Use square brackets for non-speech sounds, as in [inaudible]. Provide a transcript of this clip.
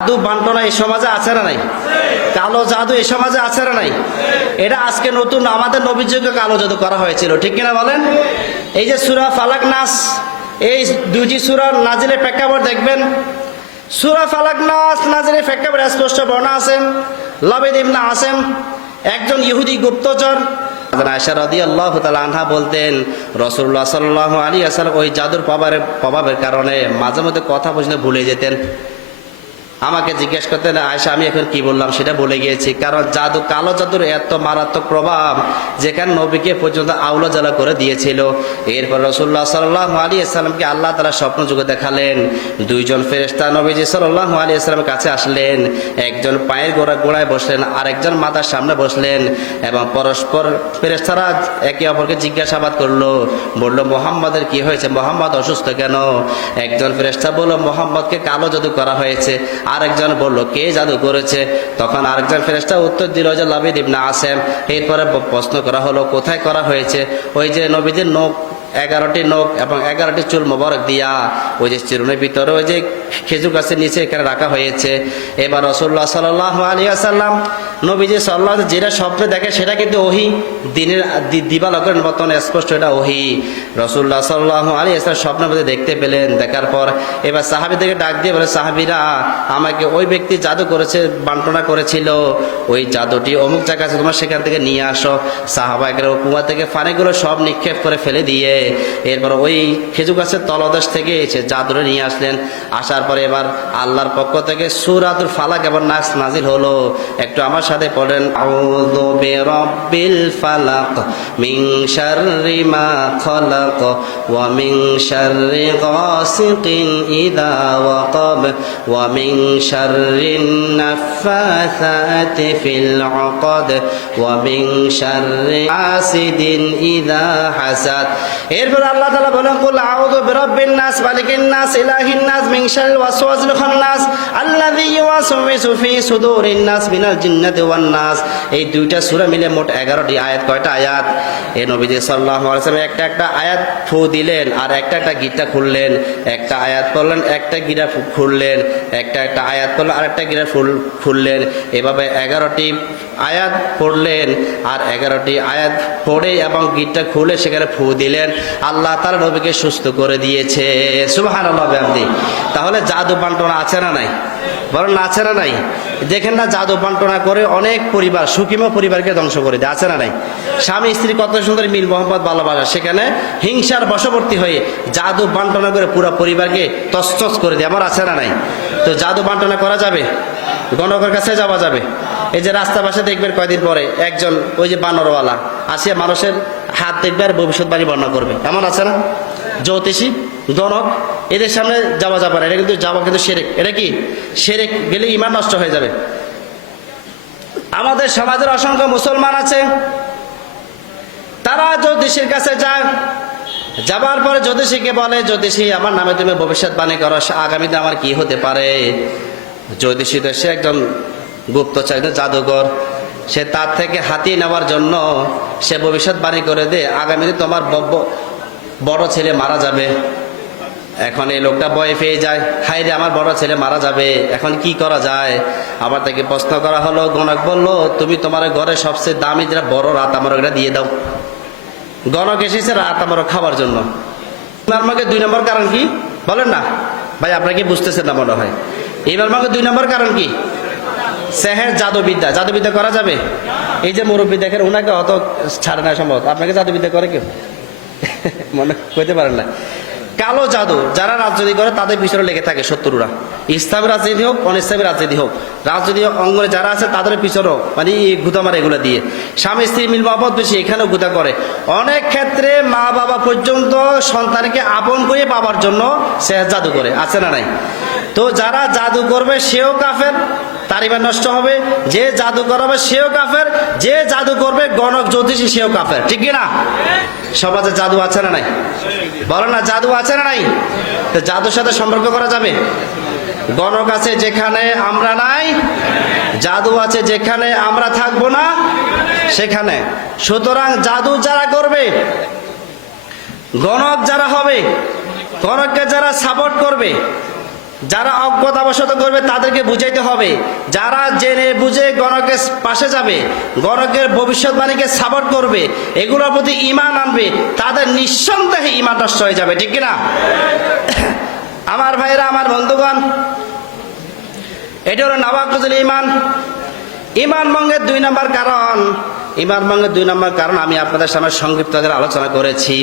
জাদু বান্টনা এই সমাজে আছে না নাই? কালো জাদু এই সমাজে আছে না নাই? এটা আজকে নতুন, আমাদের নবীযুগে কালো জাদু করা হয়েছিল, ঠিক কিনা বলেন? এই যে সুরা ফালাক নাস, এই দুইটি সুরা নাজিলের প্রেক্ষাপট দেখবেন। সুরা ফালাক নাস নাজিলের প্রেক্ষাপট স্পষ্ট বর্ণা আছেন লবেদ ইবনা আসেম, একজন ইহুদি গুপ্তচর আয়সা রদি আল্লাহ আনহা বলতেন রসুল্লাহ সাল্লাহ আলী আসাল ওই জাদুর প্রভাবের প্রভাবের কারণে মাঝে মধ্যে কথা পর্যন্ত ভুলে যেতেন। আমাকে জিজ্ঞেস করতেন আয়সা আমি এখন কি বললাম? সেটা বলে গিয়েছি। কারণ জাদু, কালো জাদুর এত মারাত্মক প্রভাব যেখানে নবীকে পর্যন্ত আউলা জ্বালা করে দিয়েছিল। এরপর রসুল্লাহ সাল্লাহ আলী আসসালামকে আল্লাহ তারা স্বপ্ন যুগে দেখালেন। দুইজন ফেরেস্তা নবীজি সাল্লাহ আলী আসসালামের কাছে আসলেন। একজন পায়ের গোড়া গোড়ায় বসলেন, আরেকজন মাথার সামনে বসলেন এবং পরস্পর ফেরেস্তারা একে অপরকে জিজ্ঞাসাবাদ করল। বলল, মোহাম্মদের কি হয়েছে? মোহাম্মদ অসুস্থ কেন? একজন ফেরেস্তা বলল, মোহাম্মদকে কালো জাদু করা হয়েছে। আরেকজন বলল, কে জাদু করেছে? তখন আরেকজন ফেরেস্তা উত্তর দিল যে, লাবিদ ইবনা আসেম। এরপরে প্রশ্ন করা হলো, কোথায় করা হয়েছে? ওই যে নবীদের নখ এগারোটি নখ এবং এগারোটি চুল মোবারক দিয়া ওই যে চিরুনের ভিতরে ওই যে খেজুর গাছের নিচে এখানে রাখা হয়েছে। এবার রসুল্লাহ সাল্লাহ আলী আসাল্লাম নবীজি সাল্লাহ যেটা স্বপ্নে দেখে সেটা কিন্তু ওহি। দিনের দিবালকের মতন স্পষ্ট এটা ওহি। রসুল্লাহ সাল্লাহ আলী আসলাম স্বপ্নের মধ্যে দেখতে পেলেন, দেখার পর এবার সাহাবিদেরকে ডাক দিয়ে বলে, সাহাবিরা, আমাকে ওই ব্যক্তি জাদু করেছে, বান্টনা করেছিল। ওই জাদুটি অমুক জায়গা আছে, তোমার সেখান থেকে নিয়ে আসো। সাহাবাকের কুয়া থেকে পানিগুলো সব নিক্ষেপ করে ফেলে দিয়ে এরপর ওই খেজু গাছের তলদেশ থেকে এসে জাদুরে নিয়ে আসলেন। আসার পরে এবার আল্লাহর পক্ষ থেকে সুরাতুল ফালাক এবার নাচ নাজিল হলো। একটু আমার সাথে পড়েন। ফালাক মিন শাররি মা খলাক ওয়া মিন শাররি গাসিকিন ইযা ওয়াকাব ওয়া মিন শাররি হাসিদিন ইযা হাসাদ এরপর আল্লাহ তাআলা বলেন, কুল আউযু বিরাব্বিন নাস, মালিকিন নাস, ইলাহিন নাস, মিন শাররিল ওয়াসওয়াসিল খান্নাস। আল্লাযী ইউওয়াসওয়িসু ফি সুদুরিন নাস মিনাল জিন্নাতি ওয়ান নাস। এই দুইটা সূরা মিলে মোট 11টি আয়াত। কয়টা আয়াত? এই নবীজি সাল্লাল্লাহু আলাইহি ওয়াসাল্লাম একটা একটা আয়াত ফু দিলেন আর একটা একটা গিটা খুললেন। একটা আয়াত পড়লেন, একটা গিরা খুললেন। একটা একটা আয়াত পড়লেন, আর একটা গিরা ফুল খুললেন। এভাবে এগারোটি আয়াত পড়লেন আর এগারোটি আয়াত পড়ে এবং গিটটা খুলে সেখানে ফু দিলেন। আল্লাহ তার নবীকে সুস্থ করে দিয়েছে। সুবাহান আল্লাহ তাহলে জাদু বান্টনা আছে না নাই? বরং আছে না নাই? দেখেন না, জাদু বান্টনা করে অনেক পরিবার সুকিম পরিবারকে ধ্বংস করে দেয়, আছে না নাই? স্বামী স্ত্রী কত সুন্দর মিল মোহাম্মদ ভালোবাসা, সেখানে হিংসার বশবর্তী হয়ে জাদু বান্টনা করে পুরো পরিবারকে তস্তস করে দেয়, আমার আছে না নাই? তো জাদু বান্টনা করা যাবে? গণকের কাছে যাওয়া যাবে? এই যে রাস্তা পাশে দেখবেন কয়দিন পরে একজন ওই যে বানরওয়ালা, আসিয়া মানুষের হাত দেখবে আর ভবিষ্যৎবাণী বর্ণনা করবে। এমন আছে না? জ্যোতিষী গণক এদের সামনে যাওয়া যাবে না। এটা কিন্তু যাওয়া কিন্তু সেরেক। এটা কি? সেরেক গেলে ইমান নষ্ট হয়ে যাবে। আমাদের সমাজের অসংখ্য মুসলমান আছে। তারা জ্যোতিষীর কাছে যায় যাবার পরে জ্যোতিষীকে বলে, জ্যোতিষী, আমার নামে তুমি ভবিষ্যৎবাণী করো। আগামীতে আমার কি হতে পারে? জ্যোতিষী তো সে একজন গুপ্তচর জাদুঘর সে তার থেকে হাতিয়ে নেওয়ার জন্য সে ভবিষ্যৎবাণী করে দে আগামীতে তোমার বড় ছেলে মারা যাবে। এখন এই লোকটা ভয় পেয়ে যায়। হাই রে, আমার বড় ছেলে মারা যাবে। এখন কি করা যায়? আবার তাকে প্রশ্ন করা হলো, গণক বলল, তুমি তোমার ঘরে সবচেয়ে দামি যেটা বড় রাত, আমার ওটা দিয়ে দাও। গণক এসেছে রাত আমার খাবার জন্য। ইমার মাকে দুই নম্বর কারণ কি? বলেন না। ভাই আপনাকে বুঝতেছেন না মনে হয়? ইমার মাকে দুই নম্বর কারণ কি? সেহের জাদুবিদ্যা। জাদুবিদ্যা করা যাবে? এই যে মুরব্বী দেখেন ওনাকে অত ছাড়ে না সম্ভব। আপনাকে জাদুবিদ্যা করে কেউ? [laughs] মনে কইতে পারেন না। কালো জাদু, যারা রাজনীতি করে, তাদের পিছনে লেগে থাকে শত্রুরা। ইসলামী রাজনীতি হোক অন ইসলামী রাজনীতি হোক। রাজনীতি অঙ্গনে যারা আছে, তাদের পিছনেও মানে এই গুতা মারে এগুলো দিয়ে। স্বামী, স্ত্রী মিল মহব্বত বেশি, এখানেও গুতা করে। অনেক ক্ষেত্রে মা বাবা পর্যন্ত সন্তানকে আপন করে পাবার জন্য সে জাদু করে। আছে না নাই? তো যারা জাদু করবে, সেও কাফের তার নষ্ট হবে, যে জাদু করাবে সেও কাফের, যে জাদু করবে গণক জ্যোতিষী সেও কাফের। ঠিক না সমাজে জাদু আছে না নাই? বলো না, জাদু আছে না নাই? জাদুর সাথে সম্পর্ক করা যাবে? গণক আছে যেখানে আমরা নাই, জাদু আছে যেখানে আমরা থাকব না, সেখানে। সুতরাং জাদু যারা করবে, গণক যারা হবে, গণককে যারা সাপোর্ট করবে যারা অজ্ঞতাবশত করবে তাদেরকে বুঝাইতে হবে। যারা জেনে বুঝে গণকের পাশে যাবে, গণকের ভবিষ্যৎবাণীকে সাপোর্ট করবে, এগুলোর প্রতি ইমান আনবে, তাদের নিঃসন্দেহে ইমান নষ্ট হয়ে যাবে, ঠিক কিনা? আমার ভাইরা আমার বন্ধুগণ, এটা হলো নবাকুজুল ইমান ইমান ভঙ্গের দুই নম্বর কারণ ইমান ভঙ্গের দুই নম্বর কারণ আমি আপনাদের সামনে সংক্ষিপ্ত আলোচনা করেছি।